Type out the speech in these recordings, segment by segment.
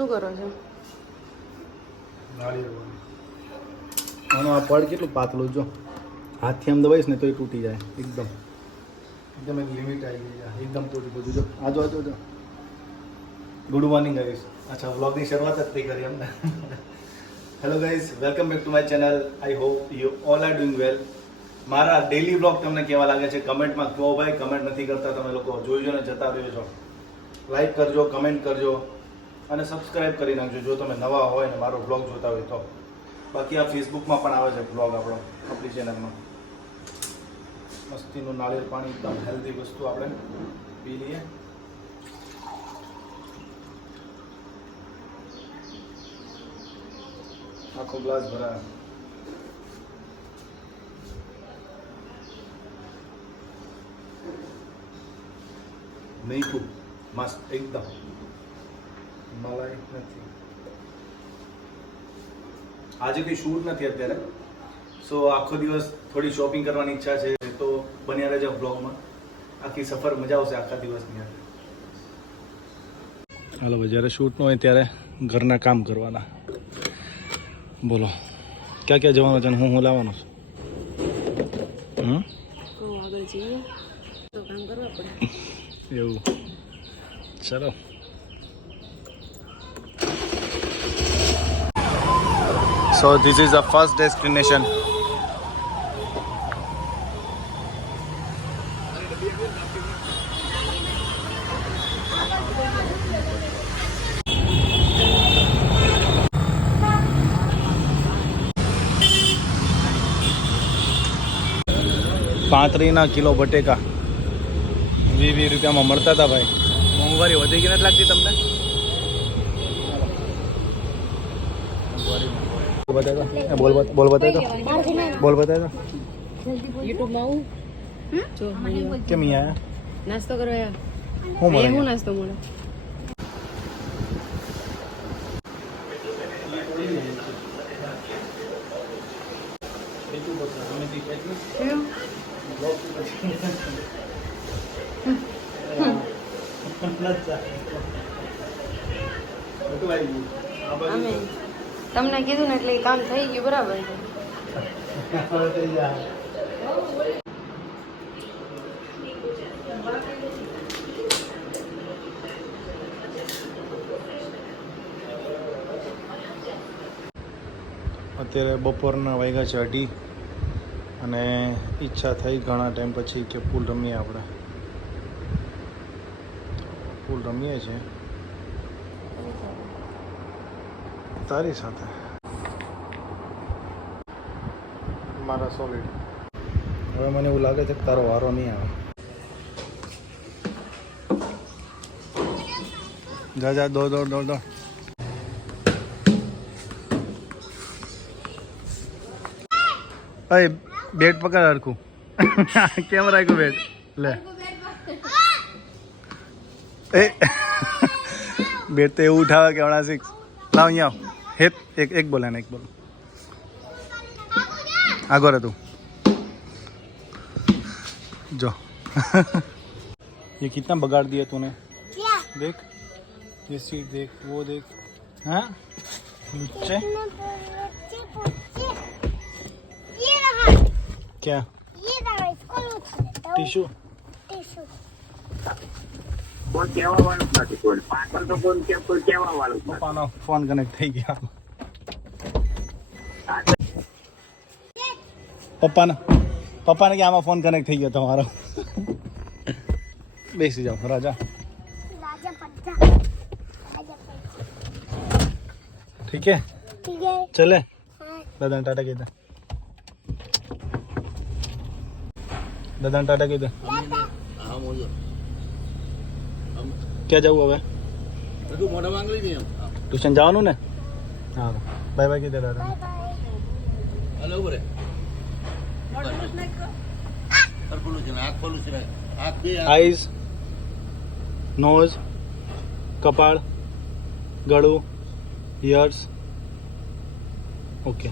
શું કરો છો? આનો આ પડ કેટલું પાતળું જો હાથથી આમ દબાઈશ ને તો એ તૂટી જાય એકદમ એક લિમિટ આવી ગઈ છે એકદમ તૂટી બધું જો આજો ગુડ મોર્નિંગ ગાઈઝ. અચ્છા વ્લોગની શરૂઆત જ થઈ કરી એમને. Hello guys, welcome back to my channel. I hope you all are doing વેલ. મારા ડેલી વ્લોગ તમને કેવા લાગે છે કમેન્ટમાં કહો ભાઈ. કમેન્ટ નથી કરતા તમે લોકો, જોઈજો ને જતા રહ્યો છો. લાઈક કરજો, કમેન્ટ કરજો અને સબસ્ક્રાઈબ કરી નાખજો જો તમે નવા હોય ને મારો વ્લોગ જોતા હોય તો. બાકી આ ફેસબુકમાં પણ આવે છે વ્લોગ આપણો, આપણી ચેનલમાં. મસ્તીનું નાળિયેર પાણી, એકદમ હેલ્ધી વસ્તુ આપણે પી લઈએ. આખો ગ્લાસ ભરાય. મીઠું મસ્ત એકદમ, મલાઈ નથી. આજે કંઈ શૂટ નથી અત્યારે, સો આખો દિવસ થોડી શોપિંગ કરવાની ઈચ્છા છે, તો બન્યા રહેજો બ્લોગમાં. આખી સફર મજા આવશે આખા દિવસની. હાલો ભાઈ, જ્યારે શૂટ ન હોય ત્યારે ઘરના કામ કરવાના. બોલો ક્યાં ક્યાં જવાનું છે અને હું લાવવાનો છું? આગળ જઈએ તો કામ કરવા પડે એવું. ચલો. So this is the first destination. પાંત્રીના કિલો બટેકા 20 રૂપિયામાં મળતા હતા ભાઈ. મોંઘવારી વધી ગઈ નથી લાગતી તમને? બોલ બતાવી દો. યુટ્યુબમાં આવું જો કેમ અહીંયા નાસ્તો કરવા હું મળે? હું નાસ્તો મળે? અમે તમને કીધું ને એટલે કામ થઈ ગયું બરાબર છે. અત્યારે બપોરના વાગ્યા છે 2:30 અને ઈચ્છા થઈ ઘણા ટાઈમ પછી કે પૂલ રમીએ. આપણે પૂલ રમીએ છીએ તારી સાથે. મારા સોલિડ. હવે મને એવું લાગે છે કે તારો વારો નહીં આવે. જા દોડ. અરે બેટ પકડ હરખું. કેમ રાખ્યું બેટ? લે એ બેટ તો એવું ઉઠાવે કે હમણાં 6 લાવ અહીંયા આવ. હેત એક બોલે ને એક બોલ આગળ તું जो ये कितना बगाड़ दिया तूने? देख ये सीट देख, वो देख. हाँ नीचे क्या टिश्यू પપ્પાનો ફોન કનેક્ટ થઈ ગયા. પપ્પાને કે આમાં ફોન કનેક્ટ થઈ ગયો તમારો. બેસી જાઓ રાજા. ठीक है चले. दादा टाटा कहते. દાદા ટાટા કહી દે. ક્યાં જવું હવે? ટ્યુશન જવાનું ને? હા બાય બાય કહી દે દાદા. આઈઝ, નોઝ, કપાળ, ગળું, years. Okay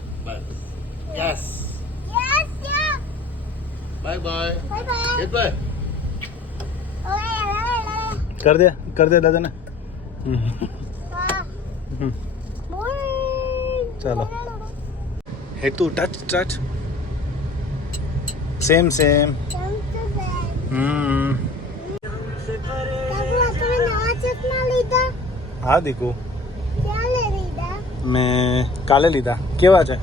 Yes. Bye bye. Goodbye. कर दे दादा ने. ચલો હેતુ ટચ ટચ સેમ સેમ હા દીકુ મેં કાલે લીધા કેવા છે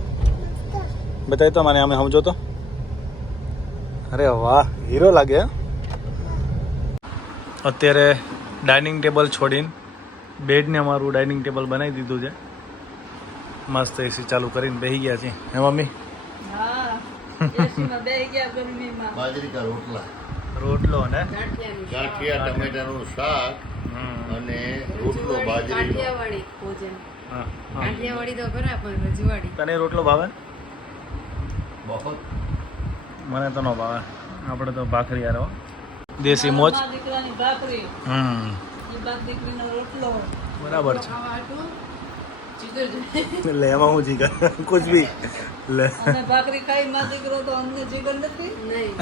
બતાવી તો મને અમે સમજો તો અરે વાહ હીરો લાગે હે. અત્યારે ડાઇનિંગ ટેબલ છોડીને બેડને અમારું ડાઇનિંગ ટેબલ બનાવી દીધું છે મસ્ત એસી ચાલુ કરીને બેસી ગયા છે હે મમ્મી બાજરી કા રોટલા રોટલો ને ગાંઠિયા ટમેટાનું શાક અને રોટલો બાજરી કાઠિયાવાડી ભોજન હા કાઠિયાવાડી તો ખરા પણ રજવાડી તને રોટલો ભાવે બહુ મને તો ન ભાવે આપણે તો ભાખરી યાર હો. દેશી મોજ દીકરાની ભાખરી હમ એ બાપ દીકરીનો રોટલો બરાબર છે ખાવા હાટું જીગર જોઈએ. લે એમાં હું જીગર કુછ ભી લે અમે ભાખરી ખાઈ માં દીકરો તો અમને જીગર નથી નહીં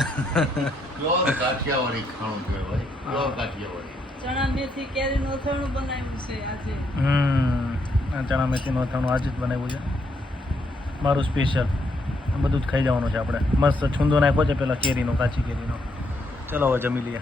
પ્યોર કાઠિયાવાડી ખાણું કહેવાય પ્યોર કાઠિયાવાડી ચણા મેથી કેરીનું અથાણું બનાવ્યું છે આજે આ ચણા મેથીનું અથાણું આજે જ બનાવ્યું છે મારું સ્પેશિયલ બધું જ ખાઈ જવાનું છે આપણે મસ્ત છૂંદો નાખ્યો છે પેલા કેરીનો કાચી કેરીનો ચલો હવે જમી લઈએ